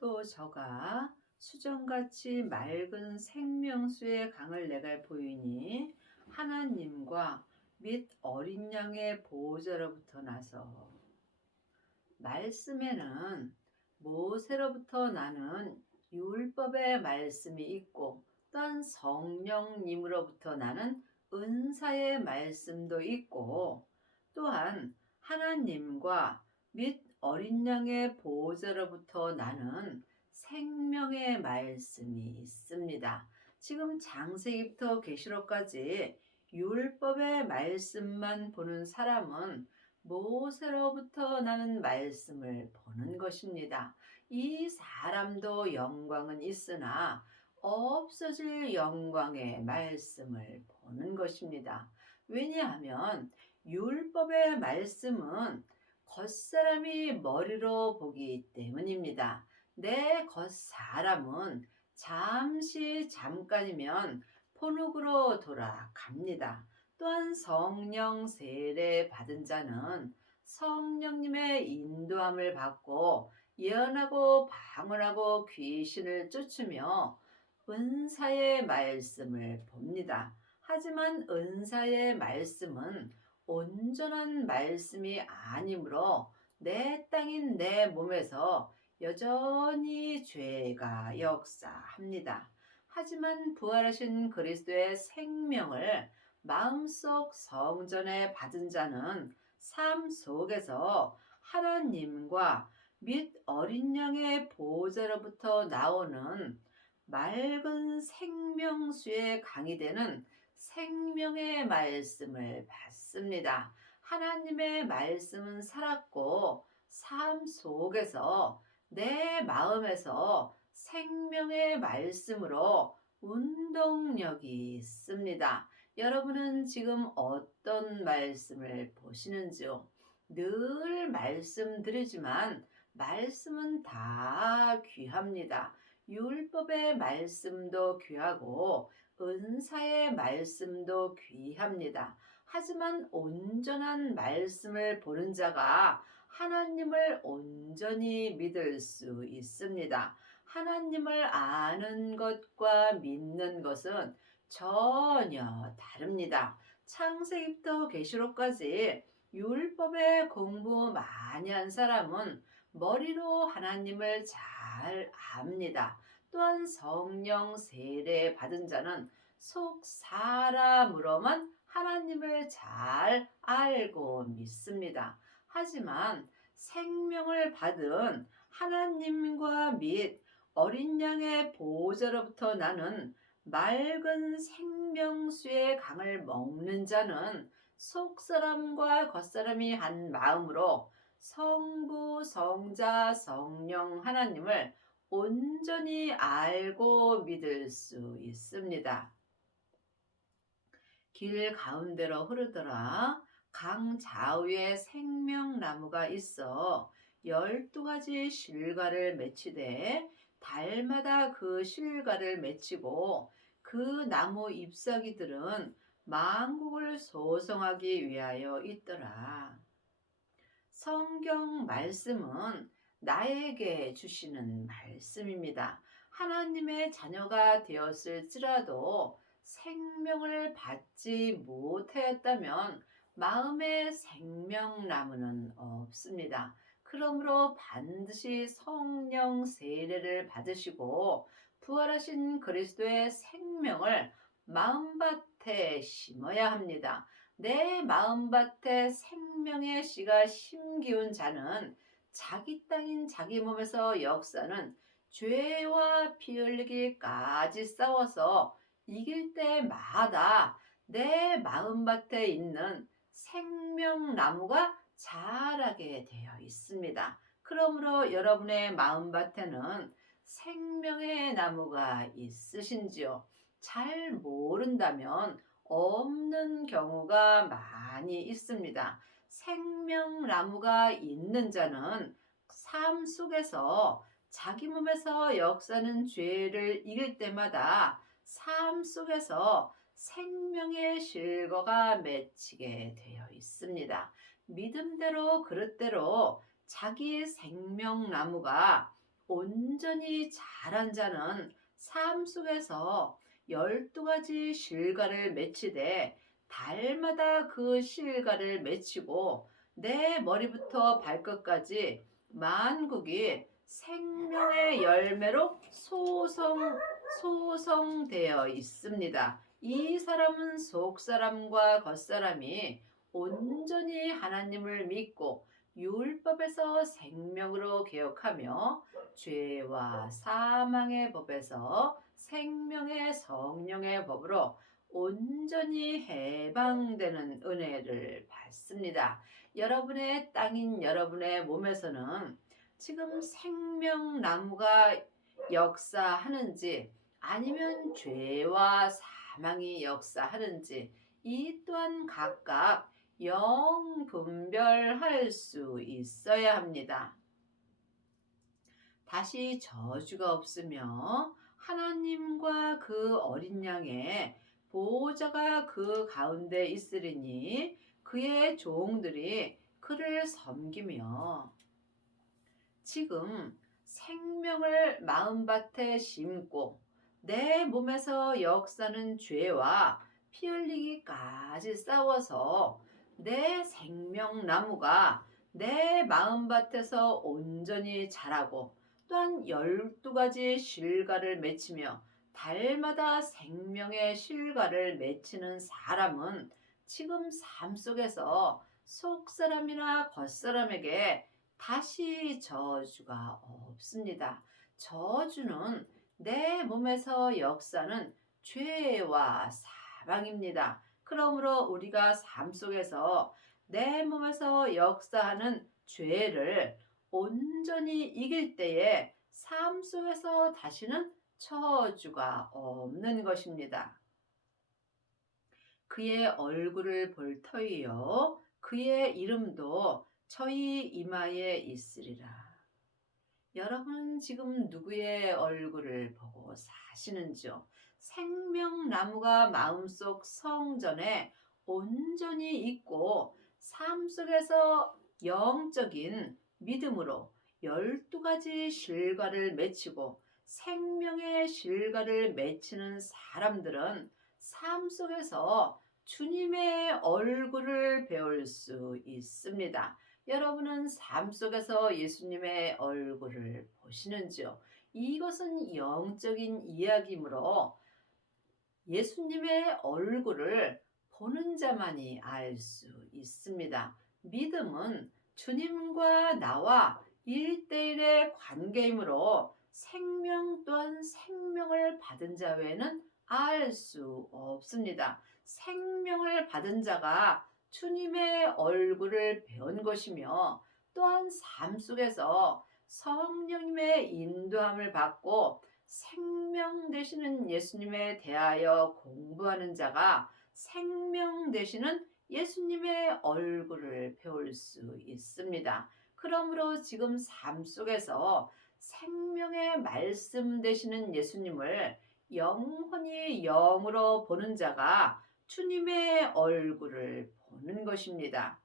또 저가 수정같이 맑은 생명수의 강을 내갈 보이니 하나님과 및 어린 양의 보호자로부터 나서 말씀에는 모세로부터 나는 율법의 말씀이 있고 또한 성령님으로부터 나는 은사의 말씀도 있고 또한 하나님과 및 어린 양의 보호자로부터 나는 생명의 말씀이 있습니다. 지금 창세기부터 계시록까지 율법의 말씀만 보는 사람은 모세로부터 나는 말씀을 보는 것입니다. 이 사람도 영광은 있으나 없어질 영광의 말씀을 보는 것입니다. 왜냐하면 율법의 말씀은 겉사람이 머리로 보기 때문입니다. 내 겉사람은 잠깐이면 본흙으로 돌아갑니다. 또한 성령 세례 받은 자는 성령님의 인도함을 받고 예언하고 방언하고 귀신을 쫓으며 은사의 말씀을 봅니다. 하지만 은사의 말씀은 온전한 말씀이 아니므로 내 땅인 내 몸에서 여전히 죄가 역사합니다. 하지만 부활하신 그리스도의 생명을 마음속 성전에 받은 자는 삶 속에서 하나님과 및 어린 양의 보호자로부터 나오는 맑은 생명수의 강이 되는 생명의 말씀을 받습니다. 하나님의 말씀은 살았고 삶 속에서 내 마음에서 생명의 말씀으로 운동력이 있습니다. 여러분은 지금 어떤 말씀을 보시는지요? 늘 말씀드리지만 말씀은 다 귀합니다. 율법의 말씀도 귀하고 은사의 말씀도 귀합니다. 하지만 온전한 말씀을 보는 자가 하나님을 온전히 믿을 수 있습니다. 하나님을 아는 것과 믿는 것은 전혀 다릅니다. 창세기부터 계시록까지 율법의 공부 많이 한 사람은 머리로 하나님을 잘 압니다. 또한 성령 세례 받은 자는 속 사람으로만 하나님을 잘 알고 믿습니다. 하지만 생명을 받은 하나님과 및 어린 양의 보호자로부터 나는 맑은 생명수의 강을 먹는 자는 속사람과 겉사람이 한 마음으로 성부, 성자, 성령 하나님을 온전히 알고 믿을 수 있습니다. 길 가운데로 흐르더라. 강 좌우에 생명나무가 있어 12가지 실과를 맺히되 달마다 그 실과를 맺히고 그 나무 잎사귀들은 만국을 소성하기 위하여 있더라. 성경 말씀은 나에게 주시는 말씀입니다. 하나님의 자녀가 되었을지라도 생명을 받지 못하였다면 마음의 생명나무는 없습니다. 그러므로 반드시 성령 세례를 받으시고 부활하신 그리스도의 생명을 마음밭에 심어야 합니다. 내 마음밭에 생명의 씨가 심기운 자는 자기 땅인 자기 몸에서 역사는 죄와 피 흘리기까지 싸워서 이길 때마다 내 마음밭에 있는 생명나무가 자라게 되어 있습니다. 그러므로 여러분의 마음밭에는 생명의 나무가 있으신지요? 잘 모른다면 없는 경우가 많이 있습니다. 생명나무가 있는 자는 삶 속에서 자기 몸에서 역사는 죄를 이길 때마다 삶 속에서 생명의 실과가 맺히게 되어 있습니다. 믿음대로 그릇대로 자기 생명나무가 온전히 자란 자는 삶 속에서 12가지 실과를 맺히되 달마다 그 실과를 맺히고 내 머리부터 발끝까지 만국이 생명의 열매로 소성되어 있습니다. 이 사람은 속사람과 겉사람이 온전히 하나님을 믿고 율법에서 생명으로 개혁하며 죄와 사망의 법에서 생명의 성령의 법으로 온전히 해방되는 은혜를 받습니다. 여러분의 땅인 여러분의 몸에서는 지금 생명나무가 역사하는지 아니면 죄와 사망이 역사하는지 이 또한 각각 분별할 수 있어야 합니다. 다시 저주가 없으며 하나님과 그 어린 양의 보호자가 그 가운데 있으리니 그의 종들이 그를 섬기며 지금 생명을 마음밭에 심고 내 몸에서 역사는 죄와 피 흘리기까지 싸워서 내 생명나무가 내 마음밭에서 온전히 자라고 또한 12가지 실과를 맺히며 달마다 생명의 실과를 맺히는 사람은 지금 삶 속에서 속사람이나 겉사람에게 다시 저주가 없습니다. 저주는 내 몸에서 역사는 죄와 사망입니다. 그러므로 우리가 삶 속에서 내 몸에서 역사하는 죄를 온전히 이길 때에 삶 속에서 다시는 저주가 없는 것입니다. 그의 얼굴을 볼 터이요 그의 이름도 저희 이마에 있으리라. 여러분 지금 누구의 얼굴을 보고 사시는지요? 생명나무가 마음속 성전에 온전히 있고 삶 속에서 영적인 믿음으로 12가지 실과를 맺히고 생명의 실과를 맺히는 사람들은 삶 속에서 주님의 얼굴을 배울 수 있습니다. 여러분은 삶 속에서 예수님의 얼굴을 보시는지요? 이것은 영적인 이야기이므로 예수님의 얼굴을 보는 자만이 알 수 있습니다. 믿음은 주님과 나와 1대1의 관계이므로 생명 또한 생명을 받은 자 외에는 알 수 없습니다. 생명을 받은 자가 주님의 얼굴을 배운 것이며 또한 삶 속에서 성령님의 인도함을 받고 생명 되시는 예수님에 대하여 공부하는 자가 생명 되시는 예수님의 얼굴을 배울 수 있습니다. 그러므로 지금 삶 속에서 생명의 말씀 되시는 예수님을 영혼이 영으로 보는 자가 주님의 얼굴을 보는 것입니다.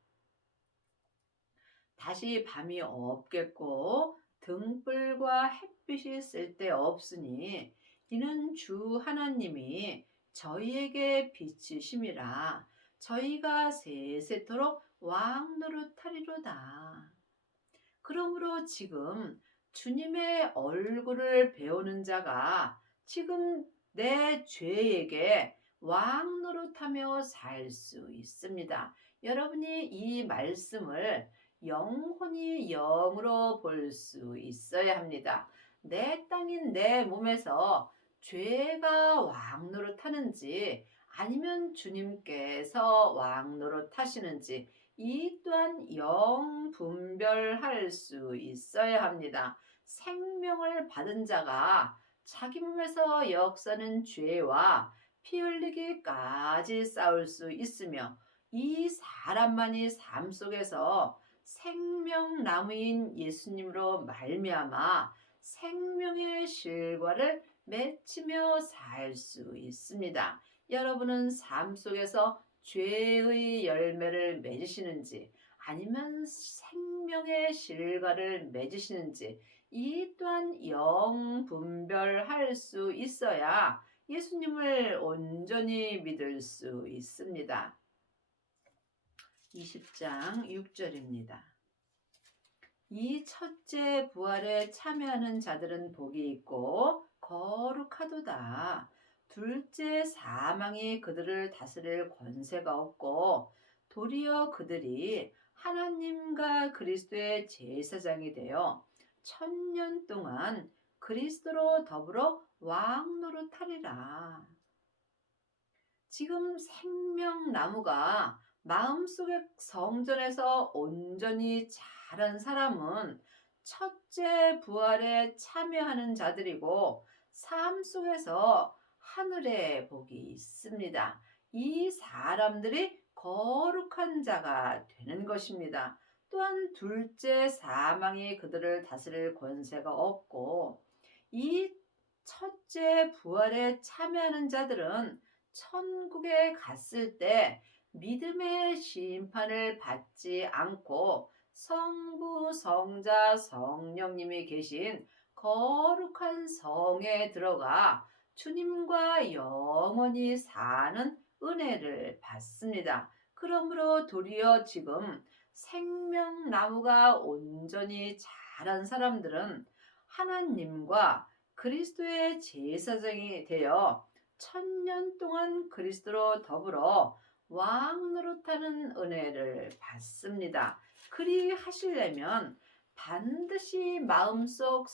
다시 밤이 없겠고 등불과 햇빛이 쓸데없으니 이는 주 하나님이 저희에게 빛이심이라 저희가 세세토록 왕노릇하리로다. 그러므로 지금 주님의 얼굴을 배우는 자가 지금 내 죄에게 왕노릇하며 살 수 있습니다. 여러분이 이 말씀을 영혼이 영으로 볼 수 있어야 합니다. 내 땅인 내 몸에서 죄가 왕노릇하는지 아니면 주님께서 왕노릇하시는지 이 또한 분별할 수 있어야 합니다. 생명을 받은 자가 자기 몸에서 역사는 죄와 피 흘리기까지 싸울 수 있으며 이 사람만이 삶 속에서 생명나무인 예수님으로 말미암아 생명의 실과를 맺히며 살 수 있습니다. 여러분은 삶 속에서 죄의 열매를 맺으시는지 아니면 생명의 실과를 맺으시는지 이 또한 영분별할 수 있어야 예수님을 온전히 믿을 수 있습니다. 20장 6절입니다. 이 첫째 부활에 참여하는 자들은 복이 있고 거룩하도다. 둘째 사망이 그들을 다스릴 권세가 없고 도리어 그들이 하나님과 그리스도의 제사장이 되어 1000년 동안 그리스도로 더불어 왕 노릇하리라. 지금 생명나무가 마음속의 성전에서 온전히 자란 사람은 첫째 부활에 참여하는 자들이고 삶 속에서 하늘의 복이 있습니다. 이 사람들이 거룩한 자가 되는 것입니다. 또한 둘째 사망이 그들을 다스릴 권세가 없고 이 첫째 부활에 참여하는 자들은 천국에 갔을 때 믿음의 심판을 받지 않고 성부, 성자, 성령님이 계신 거룩한 성에 들어가 주님과 영원히 사는 은혜를 받습니다. 그러므로 도리어 지금 생명나무가 온전히 자란 사람들은 하나님과 그리스도의 제사장이 되어 1000년 동안 그리스도로 더불어 왕 노릇하는 은혜를 받습니다. 그리 하시려면 반드시 마음속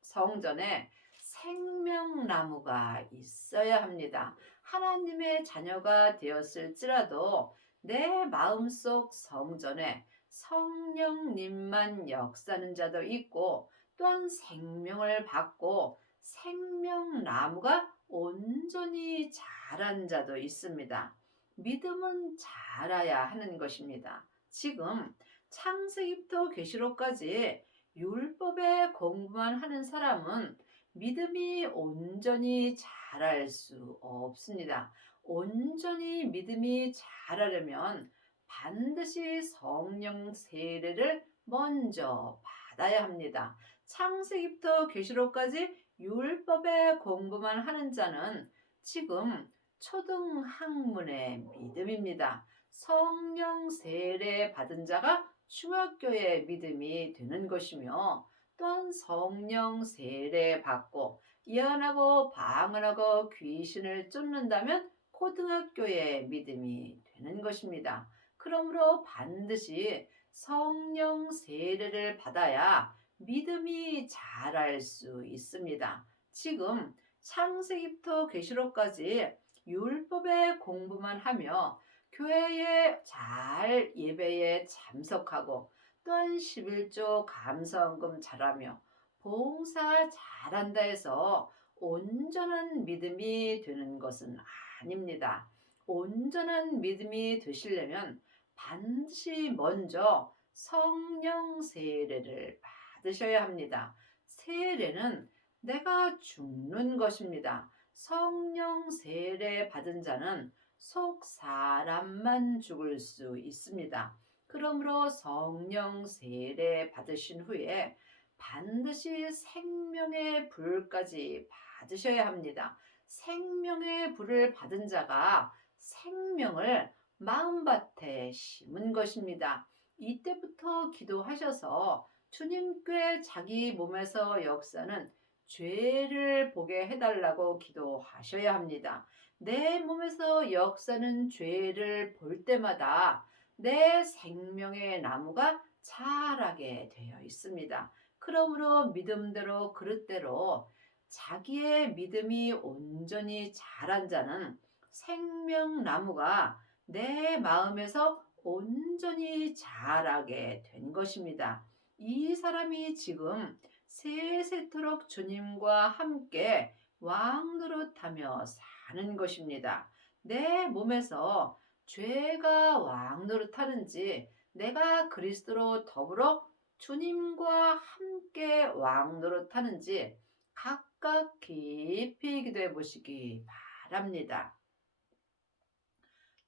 성전에 생명나무가 있어야 합니다. 하나님의 자녀가 되었을지라도 내 마음속 성전에 성령님만 역사하는 자도 있고 또한 생명을 받고 생명나무가 온전히 자란 자도 있습니다. 믿음은 자라야 하는 것입니다. 지금 창세기부터 계시록까지 율법의 공부만 하는 사람은 믿음이 온전히 자랄 수 없습니다. 온전히 믿음이 자라려면 반드시 성령 세례를 먼저 받아야 합니다. 창세기부터 계시록까지 율법의 공부만 하는 자는 지금 초등학문의 믿음입니다. 성령 세례 받은 자가 중학교의 믿음이 되는 것이며 또한 성령 세례 받고 예언하고 방언하고 귀신을 쫓는다면 고등학교의 믿음이 되는 것입니다. 그러므로 반드시 성령 세례를 받아야 믿음이 자랄 수 있습니다. 지금 창세기부터 계시록까지 율법의 공부만 하며 교회에 잘 예배에 참석하고 또한 11조 감사헌금 잘하며 봉사 잘한다 해서 온전한 믿음이 되는 것은 아닙니다. 온전한 믿음이 되시려면 반드시 먼저 성령 세례를 받으셔야 합니다. 세례는 내가 죽는 것입니다. 성령 세례 받은 자는 속 사람만 죽을 수 있습니다. 그러므로 성령 세례 받으신 후에 반드시 생명의 불까지 받으셔야 합니다. 생명의 불을 받은 자가 생명을 마음밭에 심은 것입니다. 이때부터 기도하셔서 주님께 자기 몸에서 역사는 죄를 보게 해달라고 기도하셔야 합니다. 내 몸에서 역사는 죄를 볼 때마다 내 생명의 나무가 자라게 되어 있습니다. 그러므로 믿음대로 그릇대로 자기의 믿음이 온전히 자란 자는 생명나무가 내 마음에서 온전히 자라게 된 것입니다. 이 사람이 지금 세세토록 주님과 함께 왕 노릇하며 사는 것입니다. 내 몸에서 죄가 왕 노릇하는지 내가 그리스도로 더불어 주님과 함께 왕 노릇하는지 각각 깊이 기도해 보시기 바랍니다.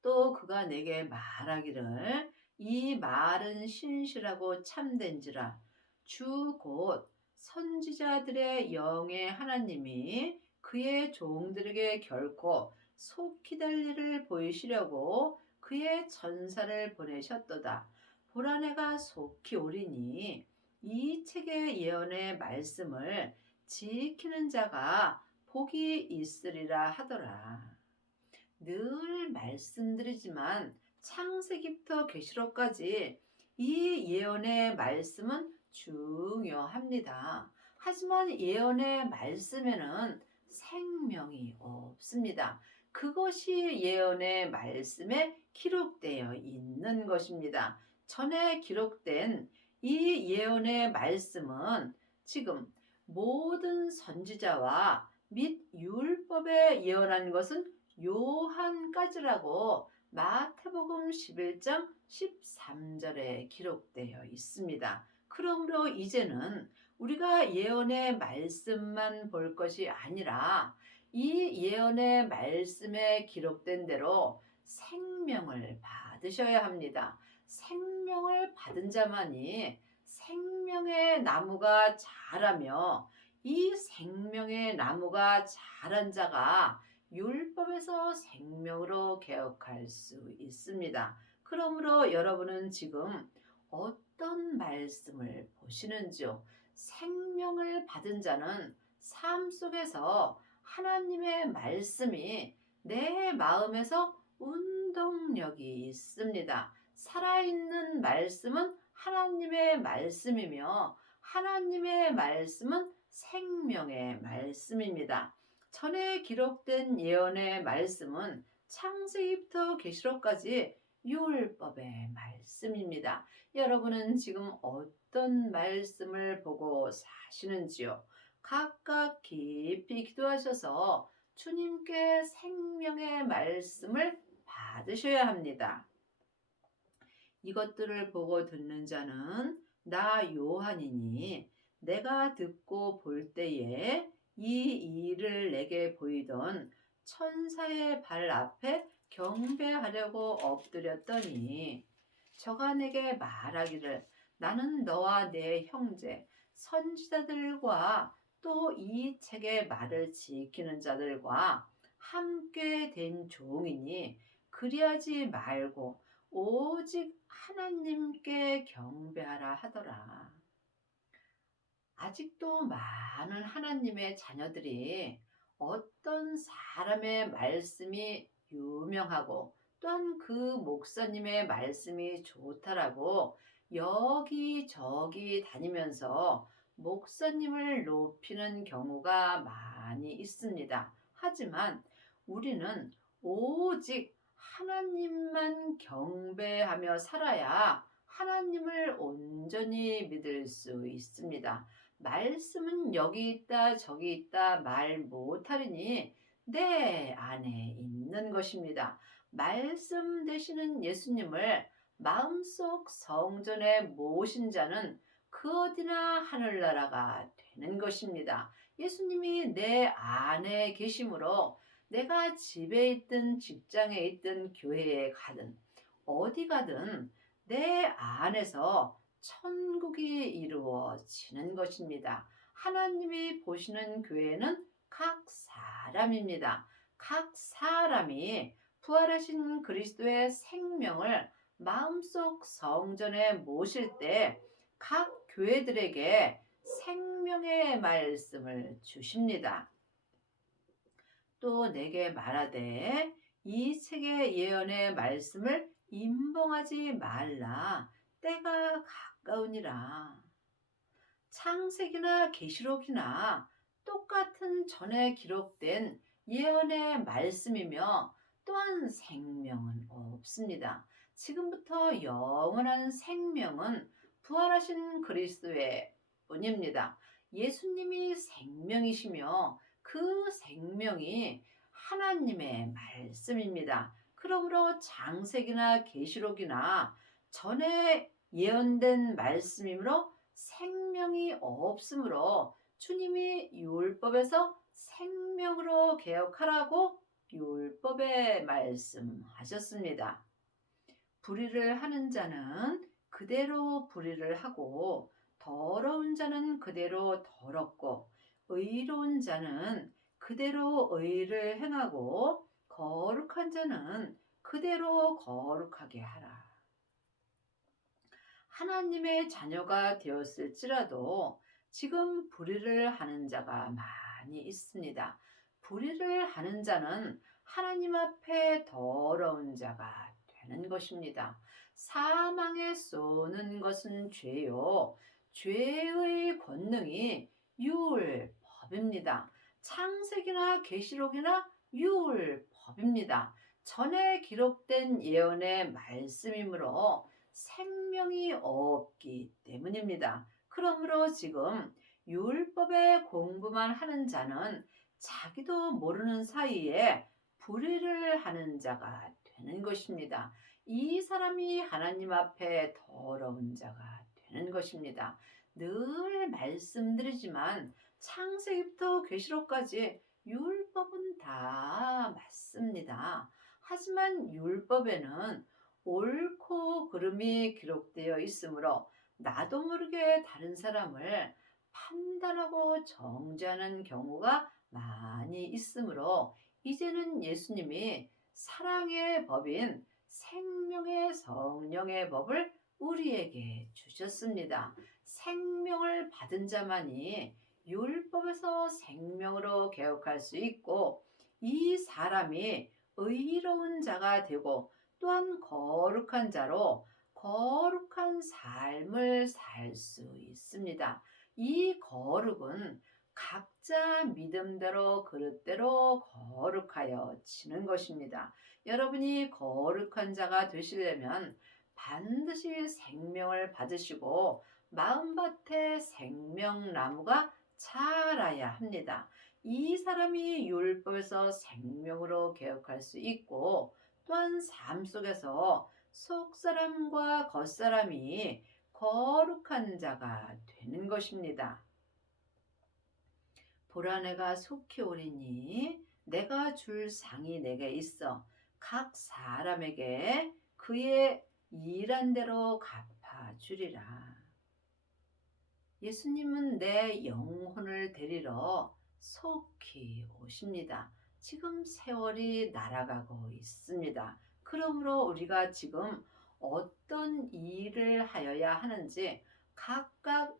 또 그가 내게 말하기를 이 말은 신실하고 참된지라. 주 곧 선지자들의 영의 하나님이 그의 종들에게 결코 속히 될 일을 보이시려고 그의 전사를 보내셨도다. 보라 내가 속히 오리니 이 책의 예언의 말씀을 지키는 자가 복이 있으리라 하더라. 늘 말씀드리지만 창세기부터 계시록까지 이 예언의 말씀은 중요합니다. 하지만 예언의 말씀에는 생명이 없습니다. 그것이 예언의 말씀에 기록되어 있는 것입니다. 전에 기록된 이 예언의 말씀은 지금 모든 선지자와 및 율법에 예언한 것은 요한까지라고 마태복음 11장 13절에 기록되어 있습니다. 그러므로 이제는 우리가 예언의 말씀만 볼 것이 아니라 이 예언의 말씀에 기록된 대로 생명을 받으셔야 합니다. 생명을 받은 자만이 생명의 나무가 자라며 이 생명의 나무가 자란 자가 율법에서 생명으로 개혁할 수 있습니다. 그러므로 여러분은 지금 어떤 말씀을 보시는지요? 생명을 받은 자는 삶 속에서 하나님의 말씀이 내 마음에서 운동력이 있습니다. 살아있는 말씀은 하나님의 말씀이며 하나님의 말씀은 생명의 말씀입니다. 전에 기록된 예언의 말씀은 창세기부터 계시록까지 율법의 말씀입니다. 여러분은 지금 어떤 말씀을 보고 사시는지요? 각각 깊이 기도하셔서 주님께 생명의 말씀을 받으셔야 합니다. 이것들을 보고 듣는 자는 나 요한이니 내가 듣고 볼 때에 이 일을 내게 보이던 천사의 발 앞에 경배하려고 엎드렸더니 저가 내게 말하기를 나는 너와 내 형제 선지자들과 또 이 책의 말을 지키는 자들과 함께 된 종이니 그리하지 말고 오직 하나님께 경배하라 하더라. 아직도 많은 하나님의 자녀들이 어떤 사람의 말씀이 유명하고 또한 그 목사님의 말씀이 좋다라고 여기저기 다니면서 목사님을 높이는 경우가 많이 있습니다. 하지만 우리는 오직 하나님만 경배하며 살아야 하나님을 온전히 믿을 수 있습니다. 말씀은 여기 있다 저기 있다 말 못하리니 내 안에 있는 것입니다. 말씀 되시는 예수님을 마음속 성전에 모신 자는 그 어디나 하늘나라가 되는 것입니다. 예수님이 내 안에 계심으로 내가 집에 있든 직장에 있든 교회에 가든 어디 가든 내 안에서 천국이 이루어지는 것입니다. 하나님이 보시는 교회는 각 사람입니다. 각 사람이 부활하신 그리스도의 생명을 마음속 성전에 모실 때 각 교회들에게 생명의 말씀을 주십니다. 또 내게 말하되 이 책의 예언의 말씀을 임봉하지 말라. 때가 가까우니라. 창세기나 계시록이나 똑같은 전에 기록된 예언의 말씀이며 또한 생명은 없습니다. 지금부터 영원한 생명은 부활하신 그리스도의 뿐입니다. 예수님이 생명이시며 그 생명이 하나님의 말씀입니다. 그러므로 창세기나 계시록이나 전에 예언된 말씀이므로 생명이 없으므로 주님이 율법에서 생명으로 개혁하라고 율법에 말씀하셨습니다. 불의를 하는 자는 그대로 불의를 하고 더러운 자는 그대로 더럽고 의로운 자는 그대로 의를 행하고 거룩한 자는 그대로 거룩하게 하라. 하나님의 자녀가 되었을지라도 지금 불의를 하는 자가 많이 있습니다. 불의를 하는 자는 하나님 앞에 더러운 자가 되는 것입니다. 사망에 쏘는 것은 죄요. 죄의 권능이 율법입니다. 창세기나 계시록이나 율법입니다. 전에 기록된 예언의 말씀이므로 생명이 없기 때문입니다. 그러므로 지금 율법의 공부만 하는 자는 자기도 모르는 사이에 불의를 하는 자가 되는 것입니다. 이 사람이 하나님 앞에 더러운 자가 되는 것입니다. 늘 말씀드리지만 창세기부터 계시록까지 율법은 다 맞습니다. 하지만 율법에는 옳고 그름이 기록되어 있으므로 나도 모르게 다른 사람을 판단하고 정죄하는 경우가 많이 있으므로 이제는 예수님이 사랑의 법인 생명의 성령의 법을 우리에게 주셨습니다. 생명을 받은 자만이 율법에서 생명으로 개혁할 수 있고 이 사람이 의로운 자가 되고 또한 거룩한 자로 거룩한 삶을 살 수 있습니다. 이 거룩은 각자 믿음대로 그릇대로 거룩하여 지는 것입니다. 여러분이 거룩한 자가 되시려면 반드시 생명을 받으시고 마음밭에 생명나무가 자라야 합니다. 이 사람이 율법에서 생명으로 개혁할 수 있고 또한 삶 속에서 속사람과 겉사람이 거룩한 자가 되는 것입니다. 보라 내가 속히 오리니 내가 줄 상이 내게 있어 각 사람에게 그의 일한 대로 갚아주리라. 예수님은 내 영혼을 데리러 속히 오십니다. 지금 세월이 날아가고 있습니다. 그러므로 우리가 지금 어떤 일을 하여야 하는지 각각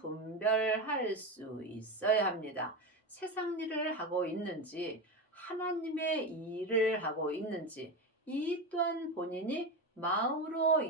분별할 수 있어야 합니다. 세상 일을 하고 있는지 하나님의 일을 하고 있는지 이 또한 본인이 마음으로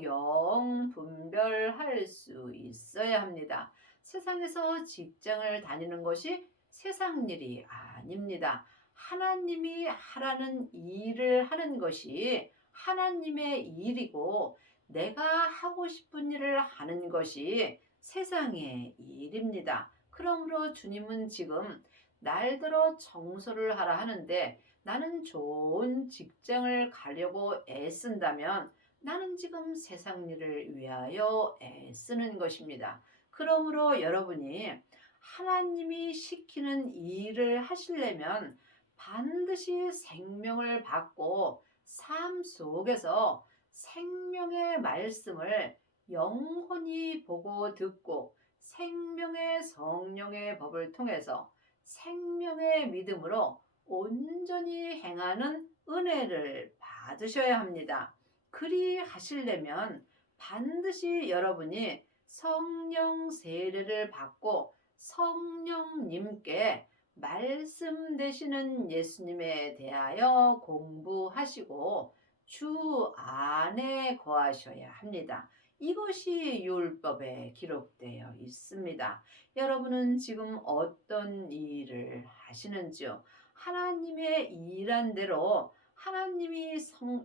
분별할 수 있어야 합니다. 세상에서 직장을 다니는 것이 세상 일이 아닙니다. 하나님이 하라는 일을 하는 것이 하나님의 일이고 내가 하고 싶은 일을 하는 것이 세상의 일입니다. 그러므로 주님은 지금 날들어 청소를 하라 하는데 나는 좋은 직장을 가려고 애쓴다면 나는 지금 세상 일을 위하여 애쓰는 것입니다. 그러므로 여러분이 하나님이 시키는 일을 하시려면 반드시 생명을 받고 삶 속에서 생명의 말씀을 영원히 보고 듣고 생명의 성령의 법을 통해서 생명의 믿음으로 온전히 행하는 은혜를 받으셔야 합니다. 그리 하시려면 반드시 여러분이 성령 세례를 받고 성령님께 말씀 되시는 예수님에 대하여 공부하시고 주 안에 거하셔야 합니다. 이것이 율법에 기록되어 있습니다. 여러분은 지금 어떤 일을 하시는지요? 하나님의 일한 대로 하나님이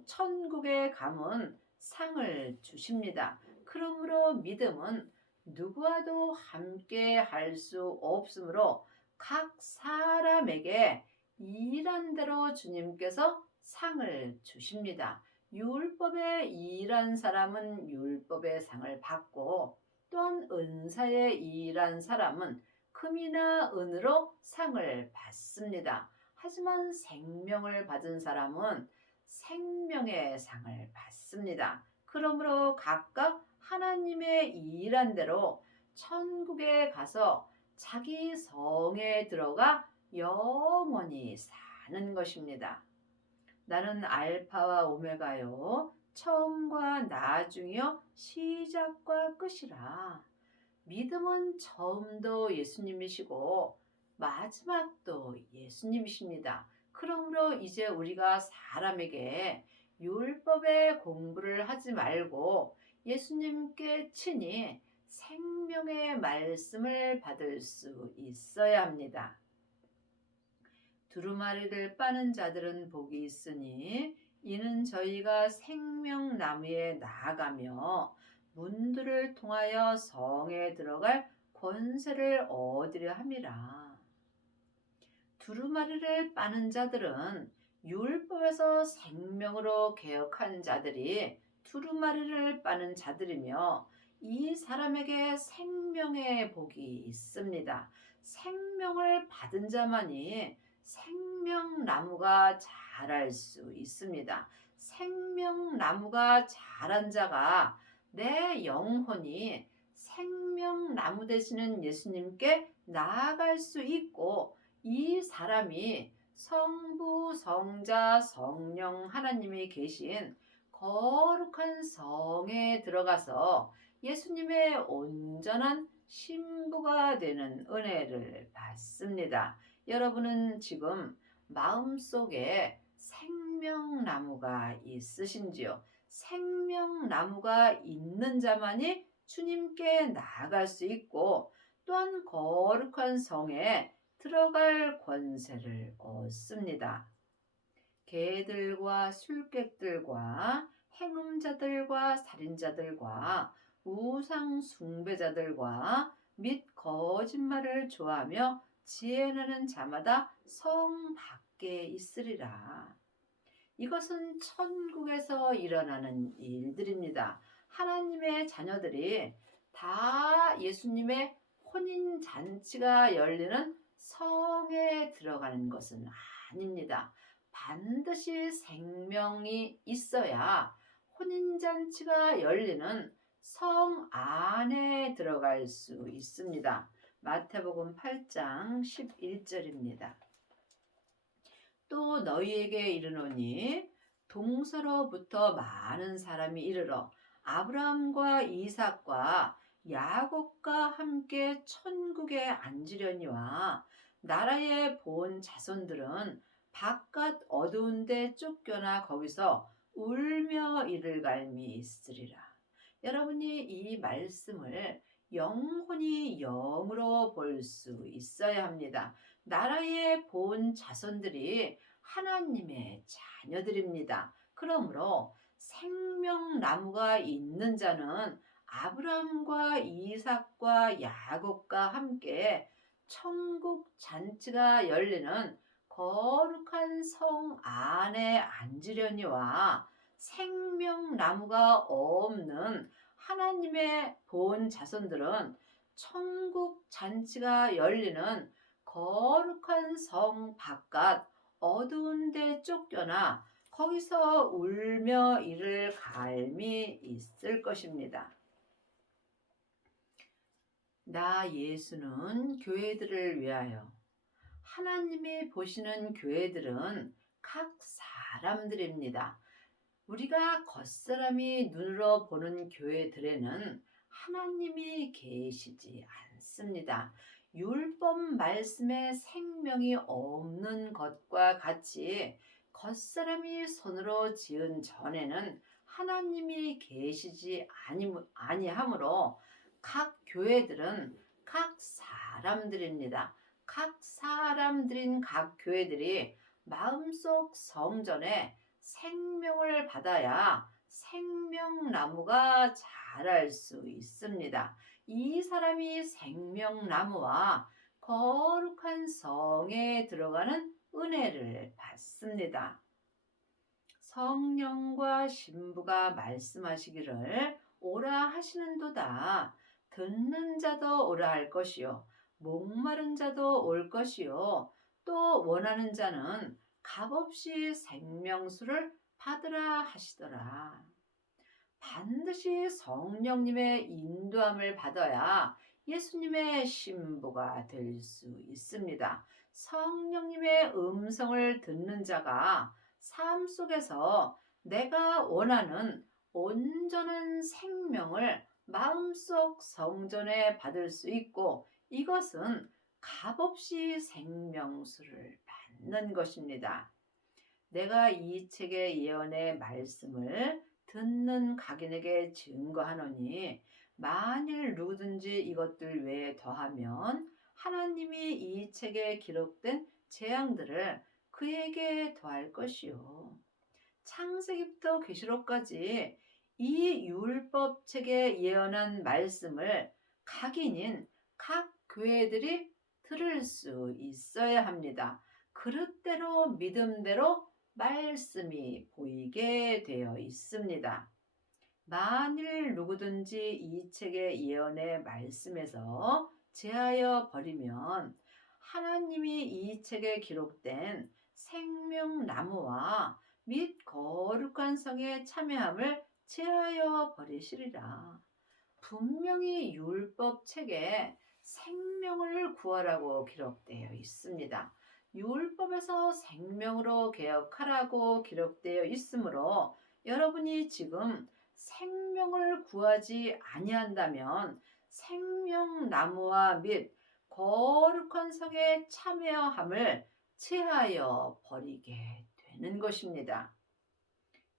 천국에 가면 상을 주십니다. 그러므로 믿음은 누구와도 함께 할 수 없으므로 각 사람에게 일한 대로 주님께서 상을 주십니다. 율법에 일한 사람은 율법의 상을 받고 또한 은사에 일한 사람은 금이나 은으로 상을 받습니다. 하지만 생명을 받은 사람은 생명의 상을 받습니다. 그러므로 각각 하나님의 일한 대로 천국에 가서 자기 성에 들어가 영원히 사는 것입니다. 나는 알파와 오메가요, 처음과 나중이요, 시작과 끝이라. 믿음은 처음도 예수님이시고 마지막도 예수님이십니다. 그러므로 이제 우리가 사람에게 율법의 공부를 하지 말고 예수님께 친히 생명의 말씀을 받을 수 있어야 합니다. 두루마리를 빠는 자들은 복이 있으니 이는 저희가 생명나무에 나아가며 문들을 통하여 성에 들어갈 권세를 얻으려 함이라. 두루마리를 빠는 자들은 율법에서 생명으로 개혁한 자들이 두루마리를 빠는 자들이며 이 사람에게 생명의 복이 있습니다. 생명을 받은 자만이 생명나무가 자랄 수 있습니다. 생명나무가 자란 자가 내 영혼이 생명나무 되시는 예수님께 나아갈 수 있고 이 사람이 성부, 성자, 성령 하나님이 계신 거룩한 성에 들어가서 예수님의 온전한 신부가 되는 은혜를 받습니다. 여러분은 지금 마음속에 생명나무가 있으신지요? 생명나무가 있는 자만이 주님께 나아갈 수 있고 또한 거룩한 성에 들어갈 권세를 얻습니다. 개들과 술객들과 행음자들과 살인자들과 우상 숭배자들과 및 거짓말을 좋아하며 지혜나는 자마다 성 밖에 있으리라. 이것은 천국에서 일어나는 일들입니다. 하나님의 자녀들이 다 예수님의 혼인잔치가 열리는 성에 들어가는 것은 아닙니다. 반드시 생명이 있어야 혼인잔치가 열리는 성 안에 들어갈 수 있습니다. 마태복음 8장 11절입니다. 또 너희에게 이르노니 동서로부터 많은 사람이 이르러 아브라함과 이삭과 야곱과 함께 천국에 앉으려니와 나라에 본 자손들은 바깥 어두운 데 쫓겨나 거기서 울며 이를 갈미 있으리라. 여러분이 이 말씀을 영혼이 영으로 볼 수 있어야 합니다. 나라에 본 자손들이 하나님의 자녀들입니다. 그러므로 생명나무가 있는 자는 아브라함과 이삭과 야곱과 함께 천국 잔치가 열리는 거룩한 성 안에 앉으려니와 생명나무가 없는 하나님의 본 자손들은 천국 잔치가 열리는 거룩한 성 바깥 어두운 데 쫓겨나 거기서 울며 이를 갈미 있을 것입니다. 나 예수는 교회들을 위하여. 하나님이 보시는 교회들은 각 사람들입니다. 우리가 겉사람이 눈으로 보는 교회들에는 하나님이 계시지 않습니다. 율법 말씀에 생명이 없는 것과 같이 겉사람이 손으로 지은 전에는 하나님이 계시지 아니하므로 각 교회들은 각 사람들입니다. 각 사람들인 각 교회들이 마음속 성전에 생명을 받아야 생명나무가 자랄 수 있습니다. 이 사람이 생명나무와 거룩한 성에 들어가는 은혜를 받습니다. 성령과 신부가 말씀하시기를 오라 하시는도다. 듣는 자도 오라 할 것이요 목마른 자도 올 것이요 또 원하는 자는 값없이 생명수를 받으라 하시더라. 반드시 성령님의 인도함을 받아야 예수님의 신부가 될 수 있습니다. 성령님의 음성을 듣는 자가 삶 속에서 내가 원하는 온전한 생명을 마음속 성전에 받을 수 있고, 이것은 값없이 생명수를 받는 것입니다. 내가 이 책의 예언의 말씀을 듣는 각인에게 증거하노니, 만일 누구든지 이것들 외에 더하면 하나님이 이 책에 기록된 재앙들을 그에게 더할 것이요. 창세기부터 계시록까지 이 율법 책에 예언한 말씀을 각인인 각 교회들이 들을 수 있어야 합니다. 그릇대로 믿음대로 말씀이 보이게 되어 있습니다. 만일 누구든지 이 책의 예언의 말씀에서 제하여 버리면 하나님이 이 책에 기록된 생명나무와 및 거룩한 성의 참여함을 제하여 버리시리라. 분명히 율법 책에 생명을 구하라고 기록되어 있습니다. 율법에서 생명으로 개혁하라고 기록되어 있으므로 여러분이 지금 생명을 구하지 아니한다면 생명나무와 및 거룩한 성에 참여함을 제하여 버리게 되는 것입니다.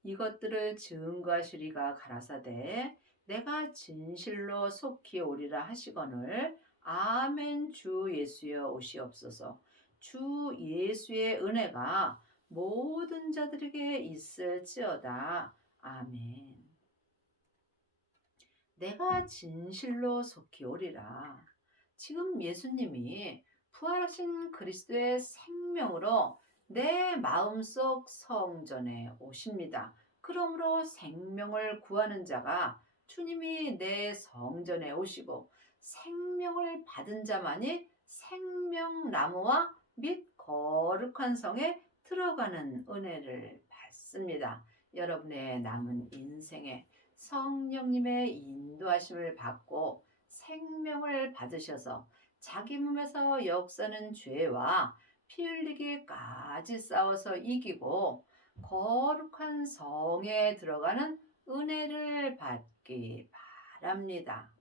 이것들을 증거하시리가 가라사대 내가 진실로 속히 오리라 하시거늘 아멘. 주 예수여 오시옵소서. 주 예수의 은혜가 모든 자들에게 있을지어다. 아멘. 내가 진실로 속히 오리라. 지금 예수님이 부활하신 그리스도의 생명으로 내 마음속 성전에 오십니다. 그러므로 생명을 구하는 자가 주님이 내 성전에 오시고, 생명을 받은 자만이 생명나무와 및 거룩한 성에 들어가는 은혜를 받습니다. 여러분의 남은 인생에 성령님의 인도하심을 받고 생명을 받으셔서 자기 몸에서 역사는 죄와 피 흘리기까지 싸워서 이기고 거룩한 성에 들어가는 은혜를 받기 바랍니다.